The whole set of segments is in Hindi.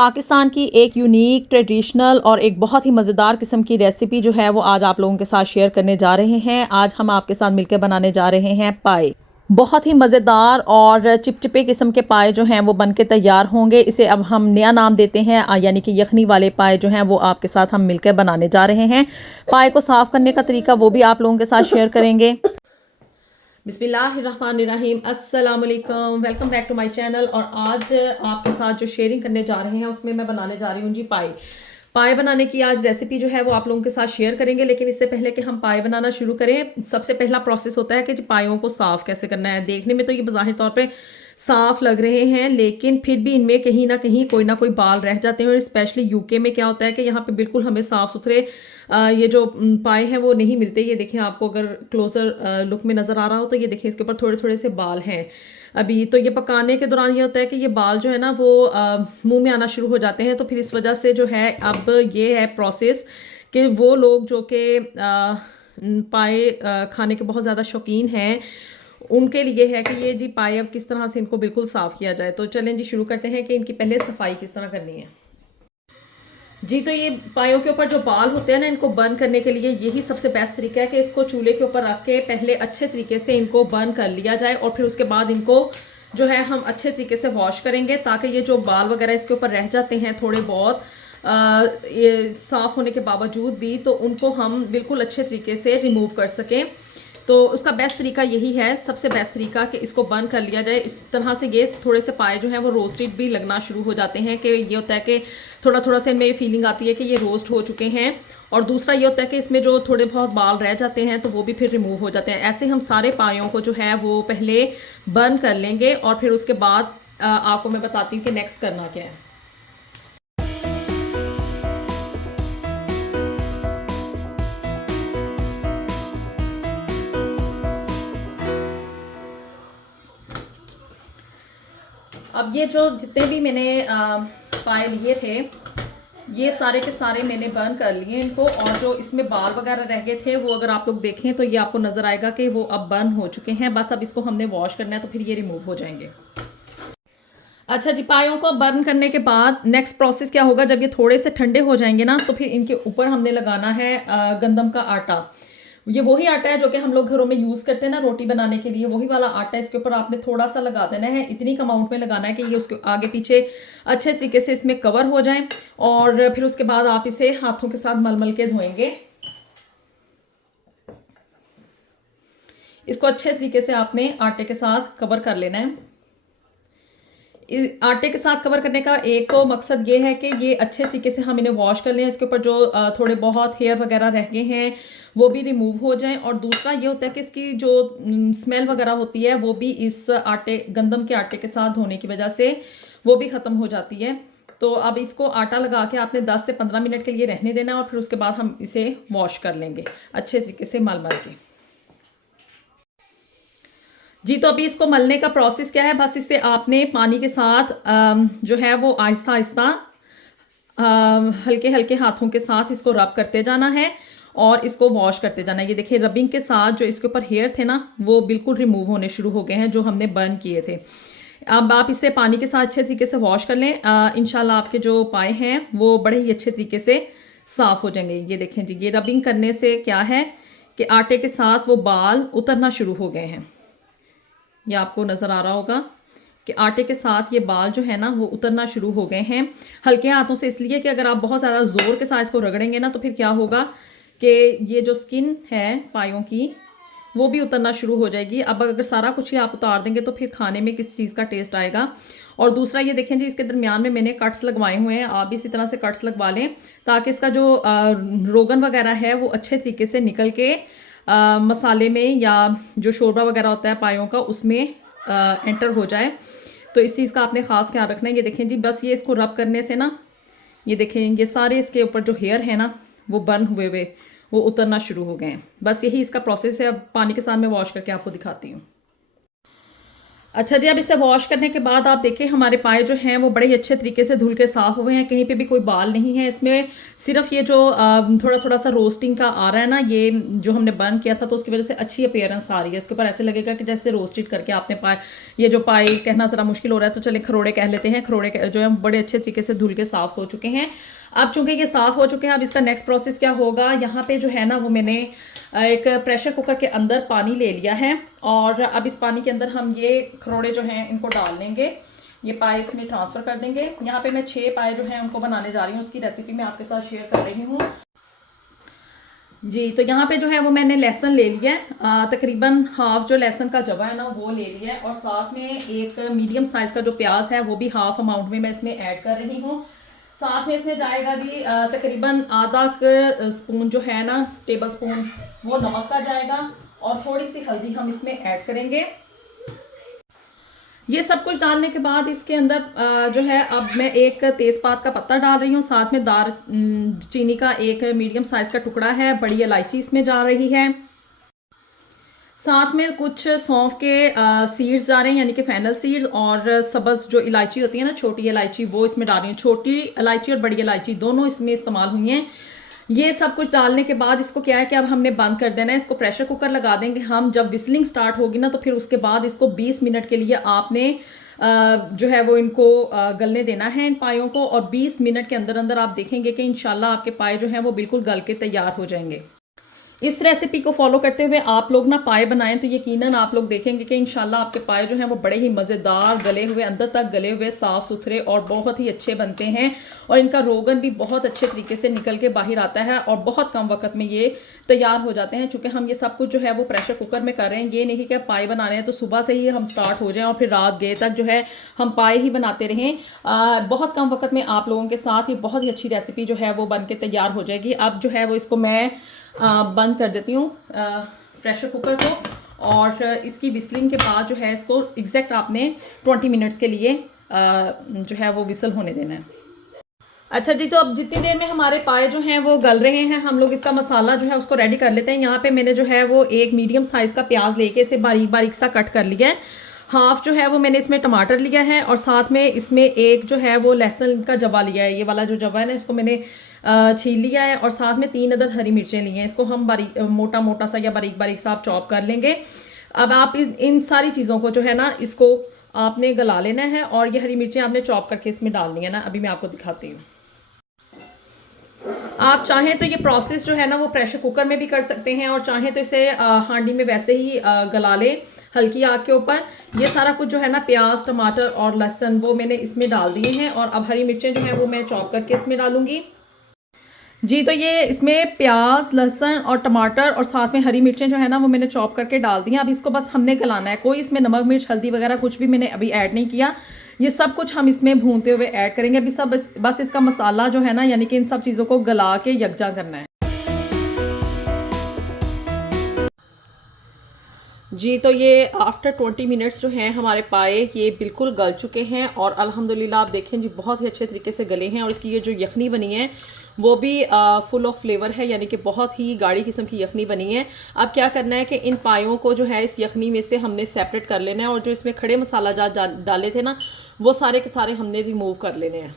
पाकिस्तान की एक यूनिक ट्रेडिशनल और एक बहुत ही मज़ेदार किस्म की रेसिपी जो है वो आज आप लोगों के साथ शेयर करने जा रहे हैं। आज हम आपके साथ मिलकर बनाने जा रहे हैं पाए। बहुत ही मज़ेदार और चिपचिपे किस्म के पाए जो हैं वो बन के तैयार होंगे। इसे अब हम नया नाम देते हैं, यानी कि यखनी वाले पाए जो हैं वो आपके साथ हम मिलकर बनाने जा रहे हैं। पाए को साफ़ करने का तरीका वो भी आप लोगों के साथ शेयर करेंगे। बिस्मिल्लाहिर्रहमानिर्रहीम, अस्सलाम वालेकुम, welcome back to my channel. और आज आपके साथ जो शेयरिंग करने जा रहे हैं उसमें मैं बनाने जा रही हूँ जी पाए। पाए बनाने की आज रेसिपी जो है वो आप लोगों के साथ शेयर करेंगे। लेकिन इससे पहले कि हम पाए बनाना शुरू करें, सबसे पहला प्रोसेस होता है कि जी पायों को साफ़ कैसे करना है। देखने में तो ये बज़ाहिर तौर पे साफ़ लग रहे हैं, लेकिन फिर भी इनमें कहीं ना कोई बाल रह जाते हैं। और स्पेशली यूके में क्या होता है कि यहाँ पे बिल्कुल हमें साफ़ सुथरे ये जो पाए हैं वो नहीं मिलते। ये देखिए, आपको अगर क्लोजर लुक में नज़र आ रहा हो तो ये देखिए इसके ऊपर थोड़े थोड़े से बाल हैं। अभी तो ये पकाने के दौरान ये होता है कि ये बाल जो है ना वो मुंह में आना शुरू हो जाते हैं। तो फिर इस वजह से जो है अब ये है प्रोसेस कि वो लोग जो कि पाए खाने के बहुत ज़्यादा शौकीन हैं उनके लिए है कि ये जी पाए अब किस तरह से इनको बिल्कुल साफ़ किया जाए। तो चलें जी शुरू करते हैं कि इनकी पहले सफाई किस तरह करनी है जी। तो ये पायों के ऊपर जो बाल होते हैं ना, इनको बर्न करने के लिए यही सबसे बेस्ट तरीका है कि इसको चूल्हे के ऊपर रख के पहले अच्छे तरीके से इनको बर्न कर लिया जाए। और फिर उसके बाद इनको जो है हम अच्छे तरीके से वॉश करेंगे, ताकि ये जो बाल वगैरह इसके ऊपर रह जाते हैं थोड़े बहुत ये साफ़ होने के बावजूद भी, तो उनको हम बिल्कुल अच्छे तरीके से रिमूव कर सकें। तो उसका बेस्ट तरीका यही है, सबसे बेस्ट तरीका कि इसको बर्न कर लिया जाए। इस तरह से ये थोड़े से पाए जो हैं वो रोस्टेड भी लगना शुरू हो जाते हैं, कि ये होता है कि थोड़ा थोड़ा सा इनमें ये फीलिंग आती है कि ये रोस्ट हो चुके हैं। और दूसरा ये होता है कि इसमें जो थोड़े बहुत बाल रह जाते हैं तो वो भी फिर रिमूव हो जाते हैं। ऐसे हम सारे पायों को जो है वो पहले बर्न कर लेंगे और फिर उसके बाद आपको मैं बताती हूँ कि नेक्स्ट करना क्या है। अब ये जो जितने भी मैंने पाए लिए थे ये सारे के सारे मैंने बर्न कर लिए इनको। और जो इसमें बाल वगैरह रह गए थे वो अगर आप लोग देखें तो ये आपको नज़र आएगा कि वो अब बर्न हो चुके हैं। बस अब इसको हमने वॉश करना है तो फिर ये रिमूव हो जाएंगे। अच्छा जी, पायों को बर्न करने के बाद नेक्स्ट प्रोसेस क्या होगा, जब ये थोड़े से ठंडे हो जाएंगे ना तो फिर इनके ऊपर हमने लगाना है गंदम का आटा। ये वही आटा है जो कि हम लोग घरों में यूज़ करते हैं ना रोटी बनाने के लिए, वही वाला आटा है। इसके ऊपर आपने थोड़ा सा लगा देना है, इतनी अमाउंट में लगाना है कि ये उसके आगे पीछे अच्छे तरीके से इसमें कवर हो जाए। और फिर उसके बाद आप इसे हाथों के साथ मल मल के धोएंगे। इसको अच्छे तरीके से आपने आटे के साथ कवर कर लेना है। आटे के साथ कवर करने का एक तो मकसद ये है कि ये अच्छे तरीके से हम इन्हें वॉश कर लें, इसके ऊपर जो थोड़े बहुत हेयर वगैरह रह गए हैं वो भी रिमूव हो जाएं। और दूसरा ये होता है कि इसकी जो स्मेल वगैरह होती है वो भी इस आटे गंदम के आटे के साथ धोने की वजह से वो भी ख़त्म हो जाती है। तो अब इसको आटा लगा के आपने 10 से 15 मिनट के लिए रहने देना और फिर उसके बाद हम इसे वॉश कर लेंगे अच्छे तरीके से मल मल के जी। तो अभी इसको मलने का प्रोसेस क्या है, बस इसे आपने पानी के साथ जो है वो आहिस्ता आहिस्ता हल्के हल्के हाथों के साथ इसको रब करते जाना है और इसको वॉश करते जाना है। ये देखिए रबिंग के साथ जो इसके ऊपर हेयर थे ना वो बिल्कुल रिमूव होने शुरू हो गए हैं जो हमने बर्न किए थे। अब आप इसे पानी के साथ अच्छे तरीके से वॉश कर लें। इंशाल्लाह आपके जो पाए हैं वो बड़े ही अच्छे तरीके से साफ़ हो जाएंगे। ये देखें जी, ये रबिंग करने से क्या है कि आटे के साथ वो बाल उतरना शुरू हो गए हैं। ये आपको नज़र आ रहा होगा कि आटे के साथ ये बाल जो है ना वो उतरना शुरू हो गए हैं हल्के हाथों से। इसलिए कि अगर आप बहुत ज़्यादा ज़ोर के साथ इसको रगड़ेंगे ना तो फिर क्या होगा कि ये जो स्किन है पायों की वो भी उतरना शुरू हो जाएगी। अब अगर सारा कुछ ही आप उतार देंगे तो फिर खाने में किस चीज़ का टेस्ट आएगा। और दूसरा ये देखें जी, इसके दरमियान में मैंने कट्स लगवाए हुए हैं, आप भी इसी तरह से कट्स लगवा लें ताकि इसका जो रोगन वगैरह है वो अच्छे तरीके से निकल के मसाले में या जो शोरबा वगैरह होता है पायों का उसमें एंटर हो जाए। तो इस चीज़ का आपने ख़ास ख्याल रखना है। ये देखें जी, बस ये इसको रब करने से ना ये देखें ये सारे इसके ऊपर जो हेयर है ना वो बर्न हुए हुए वो उतरना शुरू हो गए हैं। बस यही इसका प्रोसेस है। अब पानी के साथ मैं वॉश करके आपको दिखाती हूँ। अच्छा जी, अब इसे वॉश करने के बाद आप देखें हमारे पाए जो हैं वो बड़े ही अच्छे तरीके से धुल के साफ़ हुए हैं, कहीं पे भी कोई बाल नहीं है इसमें। सिर्फ ये जो थोड़ा थोड़ा सा रोस्टिंग का आ रहा है ना, ये जो हमने बर्न किया था तो उसकी वजह से अच्छी अपीयरेंस आ रही है। इसके ऊपर ऐसे लगेगा कि जैसे रोस्टेड करके आपने पाए, ये जो पाए कहना ज़रा मुश्किल हो रहा है तो चले खरोड़े कह लेते हैं। खरोड़े जो है बड़े अच्छे तरीके से धुल के साफ़ हो चुके हैं। अब चूंकि ये साफ़ हो चुके हैं, अब इसका नेक्स्ट प्रोसेस क्या होगा, यहाँ पे जो है ना वो मैंने एक प्रेशर कुकर के अंदर पानी ले लिया है और अब इस पानी के अंदर हम ये खरोड़े जो हैं इनको डाल लेंगे। ये पाए इसमें ट्रांसफ़र कर देंगे। यहाँ पे मैं 6 पाए जो हैं उनको बनाने जा रही हूँ, उसकी रेसिपी मैं आपके साथ शेयर कर रही हूँ जी। तो यहाँ पे जो है वो मैंने लहसुन ले लिया है, तकरीबन हाफ जो लहसुन का जवा है ना वो ले लिया है और साथ में एक मीडियम साइज़ का जो प्याज है वो भी हाफ अमाउंट में मैं इसमें ऐड कर रही हूँ। साथ में इसमें जाएगा जी तकरीबन आधा स्पून जो है ना, टेबल स्पून, वो नमक का जाएगा और थोड़ी सी हल्दी हम इसमें ऐड करेंगे। ये सब कुछ डालने के बाद इसके अंदर जो है अब मैं एक तेज़पात का पत्ता डाल रही हूँ, साथ में दार चीनी का एक मीडियम साइज़ का टुकड़ा है, बड़ी इलायची इसमें जा रही है, साथ में कुछ सौंफ के सीड्स जा रहे हैं यानी कि फैनल सीड्स, और सब्ज़ जो इलायची होती है ना, छोटी इलायची, वो इसमें डाल रही हूँ। छोटी इलायची और बड़ी इलायची दोनों इसमें इस्तेमाल हुई हैं। ये सब कुछ डालने के बाद इसको क्या है कि अब हमने बंद कर देना है। इसको प्रेशर कुकर लगा देंगे हम, जब विस्लिंग स्टार्ट होगी ना तो फिर उसके बाद इसको 20 मिनट के लिए आपने जो है वो इनको गलने देना है इन पायों को, और 20 मिनट के अंदर अंदर आप देखेंगे कि इंशाल्लाह आपके पाए जो हैं वो बिल्कुल गल के तैयार हो जाएंगे। इस रेसिपी को फॉलो करते हुए आप लोग ना पाए बनाएं तो यकीनन आप लोग देखेंगे कि इंशाल्लाह आपके पाए जो हैं वो बड़े ही मज़ेदार, गले हुए, अंदर तक गले हुए, साफ़ सुथरे और बहुत ही अच्छे बनते हैं। और इनका रोगन भी बहुत अच्छे तरीके से निकल के बाहर आता है और बहुत कम वक्त में ये तैयार हो जाते हैं। चूँकि हम ये सब कुछ जो है वो प्रेशर कुकर में कर रहे हैं, ये नहीं कि पाए बना रहे हैं तो सुबह से ही हम स्टार्ट हो जाएँ और फिर रात गए तक जो है हम पाए ही बनाते रहें। बहुत कम वक्त में आप लोगों के साथ ये बहुत ही अच्छी रेसिपी जो है वो बन के तैयार हो जाएगी। अब जो है वो इसको मैं बंद कर देती हूँ प्रेशर कुकर को, और इसकी विसलिंग के बाद जो है इसको एग्जैक्ट आपने 20 मिनट्स के लिए जो है वो विसल होने देना है। अच्छा जी, तो अब जितनी देर में हमारे पाए जो हैं वो गल रहे हैं, हम लोग इसका मसाला जो है उसको रेडी कर लेते हैं। यहाँ पे मैंने जो है वो एक मीडियम साइज़ का प्याज लेके इसे बारीक बारीक सा कट कर लिया है। हाफ जो है वो मैंने इसमें टमाटर लिया है और साथ में इसमें एक जो है वो लहसुन का जवा लिया है। ये वाला जो जवा है ना, इसको मैंने छील लिया है और साथ में 3 अदद हरी मिर्चें ली हैं। इसको हम बारीक मोटा मोटा सा या बारीक बारीक सा आप चॉप कर लेंगे। अब आप इन सारी चीज़ों को जो है ना इसको आपने गला लेना है और ये हरी मिर्चें आपने चॉप करके इसमें डालनी है ना। अभी मैं आपको दिखाती हूँ। आप चाहें तो ये प्रोसेस जो है ना वो प्रेशर कुकर में भी कर सकते हैं और चाहें तो इसे हांडी में वैसे ही गला लें हल्की आग के ऊपर। ये सारा कुछ जो है ना, प्याज, टमाटर और लहसुन, वो मैंने इसमें डाल दिए हैं और अब हरी मिर्चें जो हैं वो मैं चॉप करके इसमें डालूंगी जी। तो ये इसमें प्याज, लहसुन और टमाटर और साथ में हरी मिर्चें जो है ना वो मैंने चॉप करके डाल दी हैं। अब इसको बस हमने गलाना है, कोई इसमें नमक, मिर्च, हल्दी वगैरह कुछ भी मैंने अभी ऐड नहीं किया। ये सब कुछ हम इसमें भूनते हुए ऐड करेंगे अभी सब। बस इसका मसाला जो है ना, यानी कि इन सब चीज़ों को गला के यकजा करना है जी। तो ये आफ्टर 20 मिनट्स जो हैं हमारे पाए ये बिल्कुल गल चुके हैं और अल्हम्दुलिल्लाह आप देखें जी बहुत ही अच्छे तरीके से गले हैं। और इसकी ये जो यखनी बनी है वो भी फुल ऑफ फ्लेवर है, यानी कि बहुत ही गाढ़ी किस्म की यखनी बनी है। अब क्या करना है कि इन पायों को जो है इस यखनी में से हमने सेपरेट कर लेना है और जो इसमें खड़े मसाला डाले थे ना वो सारे के सारे हमने रिमूव कर लेने हैं।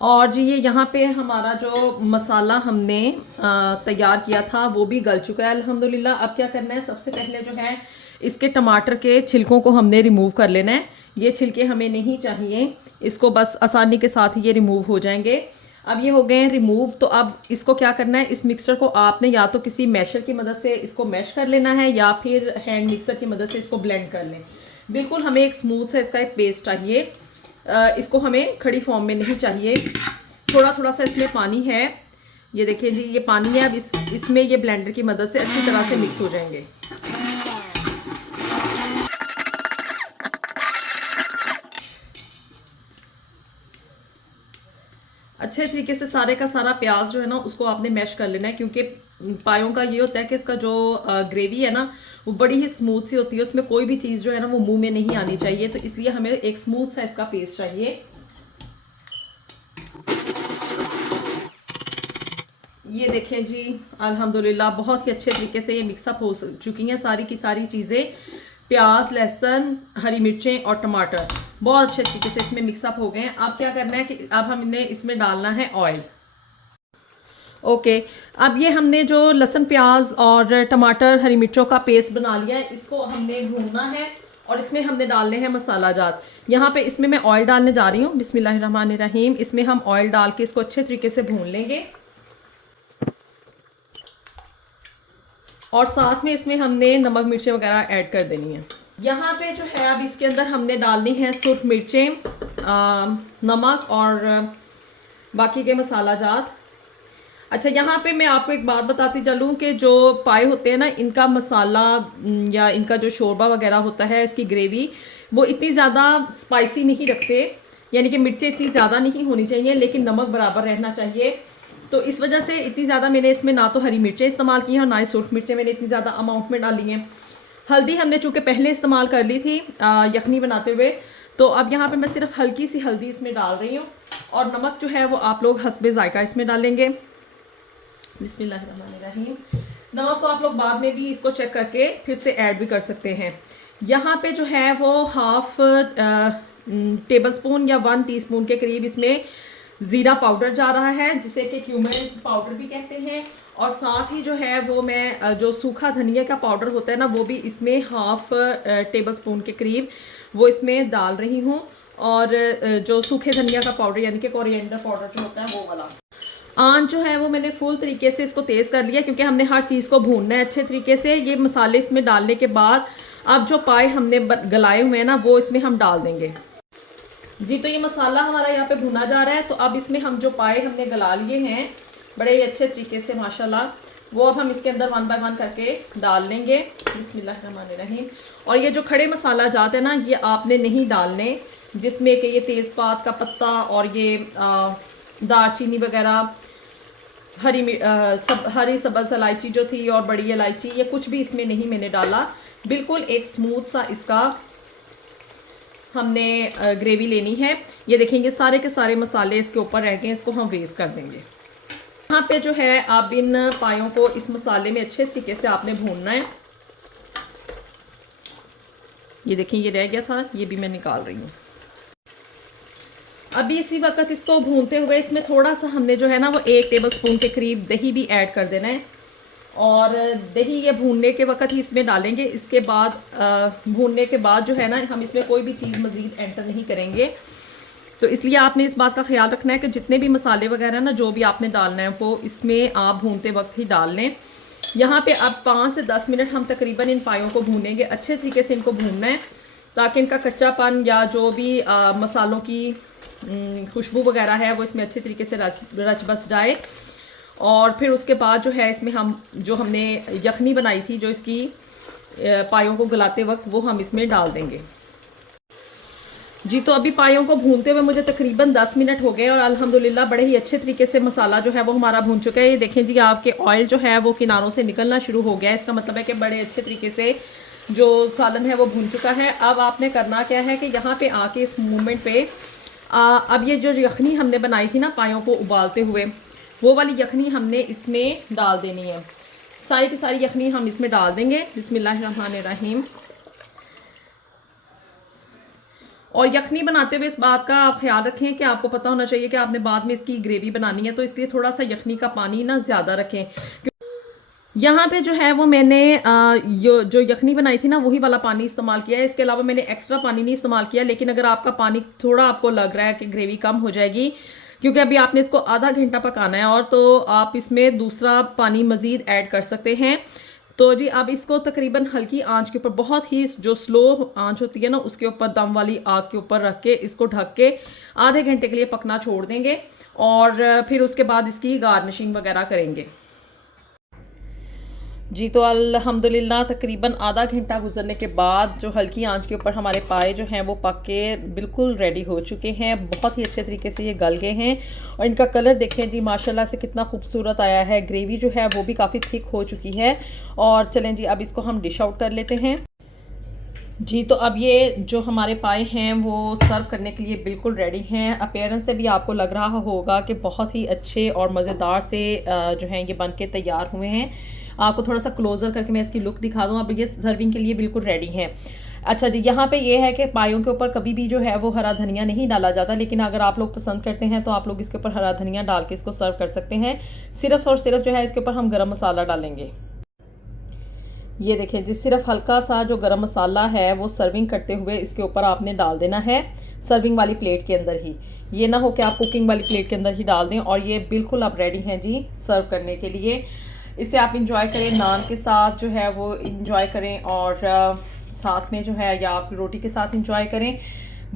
और जी ये यहाँ पे हमारा जो मसाला हमने तैयार किया था वो भी गल चुका है अल्हम्दुलिल्लाह। अब क्या करना है, सबसे पहले जो है इसके टमाटर के छिलकों को हमने रिमूव कर लेना है। ये छिलके हमें नहीं चाहिए, इसको बस आसानी के साथ ये रिमूव हो जाएंगे। अब ये हो गए हैं रिमूव। तो अब इसको क्या करना है, इस मिक्सचर को आपने या तो किसी मैशर की मदद से इसको मैश कर लेना है या फिर हैंड मिक्सर की मदद से इसको ब्लेंड कर लें। बिल्कुल हमें एक स्मूथ सा इसका एक पेस्ट चाहिए। इसको हमें खड़ी फॉर्म में नहीं चाहिए। थोड़ा थोड़ा सा इसमें पानी है, ये देखिए जी ये पानी है। अब इसमें ये ब्लेंडर की मदद से अच्छी तरह से मिक्स हो जाएंगे। अच्छे तरीके से सारे का सारा प्याज जो है ना उसको आपने मैश कर लेना है, क्योंकि पायों का ये होता है कि इसका जो ग्रेवी है ना वो बड़ी ही स्मूथ सी होती है, उसमें कोई भी चीज़ जो है ना वो मुंह में नहीं आनी चाहिए। तो इसलिए हमें एक स्मूथ सा इसका पेस्ट चाहिए। ये देखें जी अल्हम्दुलिल्लाह बहुत ही अच्छे तरीके से ये मिक्सअप हो चुकी हैं सारी की सारी चीज़ें। प्याज, लहसुन, हरी मिर्चें और टमाटर बहुत अच्छे तरीके से इसमें मिक्सअप हो गए हैं। अब क्या करना है कि अब हमने इसमें डालना है ऑयल। ओके, अब ये हमने जो लहसुन, प्याज और टमाटर, हरी मिर्चों का पेस्ट बना लिया है, इसको हमने भूनना है और इसमें हमने डालने हैं मसाला जात। यहाँ पे इसमें मैं ऑयल डालने जा रही हूँ। बिस्मिल्लाहिर्रहमानिर्रहीम। इसमें हम ऑयल डाल के इसको अच्छे तरीके से भून लेंगे और साथ में इसमें हमने नमक मिर्चें वगैरह ऐड कर देनी है। यहाँ पे जो है अब इसके अंदर हमने डालनी है सुर्ख मिर्चें, नमक और बाकी के मसाला जात। अच्छा, यहाँ पे मैं आपको एक बात बताती चलूँ कि जो पाए होते हैं ना, इनका मसाला या इनका जो शोरबा वगैरह होता है, इसकी ग्रेवी, वो इतनी ज़्यादा स्पाइसी नहीं रखते, यानी कि मिर्चें इतनी ज़्यादा नहीं होनी चाहिए लेकिन नमक बराबर रहना चाहिए। तो इस वजह से इतनी ज़्यादा मैंने इसमें ना तो हरी मिर्चें इस्तेमाल की हैं और ना ही सूरख मिर्चें मैंने इतनी ज़्यादा अमाउंट में डाली हैं। हल्दी हमने चूँकि पहले इस्तेमाल कर ली थी यखनी बनाते हुए, तो अब यहाँ पे मैं सिर्फ हल्की सी हल्दी इसमें डाल रही हूँ और नमक जो है वो आप लोग हस्बे ज़ायका इसमें डालेंगे। बिस्मिल्लाहिर्रहमानिर्रहीम। नमक तो आप लोग बाद में भी इसको चेक करके फिर से ऐड भी कर सकते हैं। यहाँ पे जो है वो हाफ टेबल स्पून या 1 टीस्पून के करीब इसमें ज़ीरा पाउडर जा रहा है, जिसे कि क्यूमिन पाउडर भी कहते हैं। और साथ ही जो है वो मैं जो सूखा धनिया का पाउडर होता है ना, वो भी इसमें हाफ टेबल स्पून के करीब वो इसमें डाल रही हूँ। और जो सूखे धनिया का पाउडर यानी कि कोरिएंडर पाउडर जो होता है वो वाला। आंच जो है वो मैंने फुल तरीके से इसको तेज़ कर लिया क्योंकि हमने हर चीज़ को भूनना है अच्छे तरीके से। ये मसाले इसमें डालने के बाद अब जो पाए हमने गलाए हुए हैं ना, वो इसमें हम डाल देंगे। जी, तो ये मसाला हमारा यहाँ पे भुना जा रहा है। तो अब इसमें हम जो पाए हमने गला लिए हैं बड़े ही अच्छे तरीके से माशाल्लाह, वो अब हम इसके अंदर 1 बाय 1 करके डाल लेंगे। बिस्मिल्लाहिर्रहमानिर्रहीम। और ये जो खड़े मसाला जाते हैं ना, ये आपने नहीं डालने, जिसमें कि ये तेज़पात का पत्ता और ये दालचीनी वगैरह, हरी सब्ज़ इलायची जो थी और बड़ी इलायची, ये कुछ भी इसमें नहीं मैंने डाला। बिल्कुल एक स्मूथ सा इसका हमने ग्रेवी लेनी है। ये देखेंगे सारे के सारे मसाले इसके ऊपर रह गए, इसको हम वेस्ट कर देंगे। यहाँ पे जो है आप इन पायों को इस मसाले में अच्छे तरीके से आपने भूनना है। ये देखें, ये रह गया था, ये भी मैं निकाल रही हूँ। अभी इसी वक्त इसको भूनते हुए इसमें थोड़ा सा हमने जो है ना वो 1 टेबल स्पून के करीब दही भी ऐड कर देना है। और दही ये भूनने के वक्त ही इसमें डालेंगे। इसके बाद भूनने के बाद जो है ना, हम इसमें कोई भी चीज़ मज़ीद एंटर नहीं करेंगे। तो इसलिए आपने इस बात का ख्याल रखना है कि जितने भी मसाले वगैरह ना जो भी आपने डालना है वो इसमें आप भूनते वक्त ही डाल लें। यहाँ पे अब 5 से 10 मिनट हम तकरीबन इन पायों को भूनेंगे। अच्छे तरीके से इनको भूनना है ताकि इनका कच्चापन या जो भी मसालों की खुशबू वगैरह है वो इसमें अच्छे तरीके से रच बस जाए। और फिर उसके बाद जो है इसमें हम जो हमने यखनी बनाई थी, जो इसकी पायों को गलाते वक्त, वो हम इसमें डाल देंगे। जी, तो अभी पायों को भूनते हुए मुझे तकरीबन 10 मिनट हो गए और अल्हम्दुलिल्लाह बड़े ही अच्छे तरीके से मसाला जो है वो हमारा भून चुका है। ये देखें जी, आपके ऑयल जो है वो किनारों से निकलना शुरू हो गया है। इसका मतलब है कि बड़े अच्छे तरीके से जो सालन है वो भून चुका है। अब आपने करना क्या है कि यहाँ पे आके इस मोमेंट पे अब ये जो यखनी हमने बनाई थी ना पायों को उबालते हुए, वो वाली यखनी हमने इसमें डाल देनी है। सारी की सारी यखनी हम इसमें डाल देंगे। बिस्मिल्लाहिर्रहमानिर्रहीम। और यखनी बनाते हुए इस बात का आप ख्याल रखें कि आपको पता होना चाहिए कि आपने बाद में इसकी ग्रेवी बनानी है, तो इसलिए थोड़ा सा यखनी का पानी ना ज़्यादा रखें। यहाँ पे जो है वो मैंने जो यखनी बनाई थी ना वही वाला पानी इस्तेमाल किया है। इसके अलावा मैंने एक्स्ट्रा पानी नहीं इस्तेमाल किया। लेकिन अगर आपका पानी थोड़ा आपको लग रहा है कि ग्रेवी कम हो जाएगी, क्योंकि अभी आपने इसको आधा घंटा पकाना है, और तो आप इसमें दूसरा पानी मज़ीद ऐड कर सकते हैं। तो जी, अब इसको तकरीबन हल्की आंच के ऊपर, बहुत ही जो स्लो आंच होती है ना उसके ऊपर, दम वाली आग के ऊपर रख के इसको ढक के आधे घंटे के लिए पकना छोड़ देंगे। और फिर उसके बाद इसकी गार्निशिंग वगैरह करेंगे। जी, तो अल्हम्दुलिल्लाह तकरीबन आधा घंटा गुजरने के बाद जो हल्की आंच के ऊपर हमारे पाए जो हैं वो पक के बिल्कुल रेडी हो चुके हैं। बहुत ही अच्छे तरीके से ये गल गए हैं और इनका कलर देखें जी माशाल्लाह से कितना खूबसूरत आया है। ग्रेवी जो है वो भी काफ़ी थिक हो चुकी है। और चलें जी, अब इसको हम डिश आउट कर लेते हैं। जी, तो अब ये जो हमारे पाए हैं वो सर्व करने के लिए बिल्कुल रेडी हैं। अपीयरेंस से भी आपको लग रहा होगा कि बहुत ही अच्छे और मज़ेदार से जो हैं ये बन के तैयार हुए हैं। आपको थोड़ा सा क्लोजर करके मैं इसकी लुक दिखा दूँ। अब ये सर्विंग के लिए बिल्कुल रेडी हैं। अच्छा जी, यहाँ पे ये है कि पायों के ऊपर कभी भी जो है वो हरा धनिया नहीं डाला जाता, लेकिन अगर आप लोग पसंद करते हैं तो आप लोग इसके ऊपर हरा धनिया डाल के इसको सर्व कर सकते हैं। सिर्फ और सिर्फ जो है इसके ऊपर हम गरम मसाला डालेंगे। ये देखें जी, सिर्फ हल्का सा जो गरम मसाला है वो सर्विंग करते हुए इसके ऊपर आपने डाल देना है, सर्विंग वाली प्लेट के अंदर ही। ये ना हो कि आप कुकिंग वाली प्लेट के अंदर ही डाल दें। और ये बिल्कुल आप रेडी हैं जी सर्व करने के लिए। इसे आप इंजॉय करें, नान के साथ जो है वो इंजॉय करें, और साथ में जो है या आप रोटी के साथ इंजॉय करें।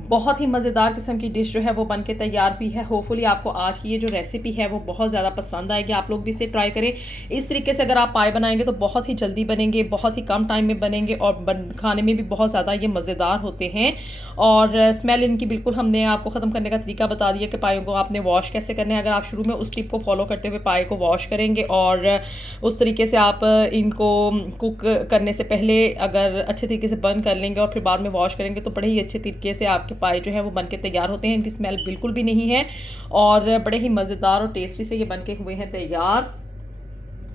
बहुत ही मज़ेदार किस्म की डिश जो है वो बनके तैयार हुई है। होपफुली आपको आज की ये जो रेसिपी है वो बहुत ज़्यादा पसंद आएगी। आप लोग भी इसे ट्राई करें। इस तरीके से अगर आप पाए बनाएंगे तो बहुत ही जल्दी बनेंगे, बहुत ही कम टाइम में बनेंगे, और खाने में भी बहुत ज़्यादा ये मज़ेदार होते हैं। और स्मेल इनकी बिल्कुल हमने आपको ख़त्म करने का तरीका बता दिया कि पायों को आपने वॉश कैसे करना है। अगर आप शुरू में उस टिप को फॉलो करते हुए पाए को वॉश करेंगे और उस तरीके से आप इनको कुक करने से पहले अगर अच्छे तरीके से बर्न कर लेंगे और फिर बाद में वॉश करेंगे तो बड़े ही अच्छे तरीके से आपके पाए जो है वो बनके तैयार होते हैं। इनकी स्मेल बिल्कुल भी नहीं है और बड़े ही मज़ेदार और टेस्टी से ये बनके हुए हैं तैयार।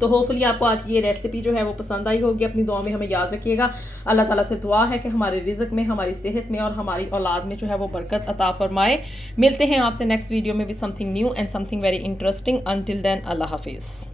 तो होपफुली आपको आज की ये रेसिपी जो है वो पसंद आई होगी। अपनी दुआ में हमें याद रखिएगा। अल्लाह ताला से दुआ है कि हमारे रिज़्क में, हमारी सेहत में और हमारी औलाद में जो है वो बरकत अता फरमाए। मिलते हैं आपसे नेक्स्ट वीडियो में with something new and something very interesting. Until then, अल्लाह हाफिज़।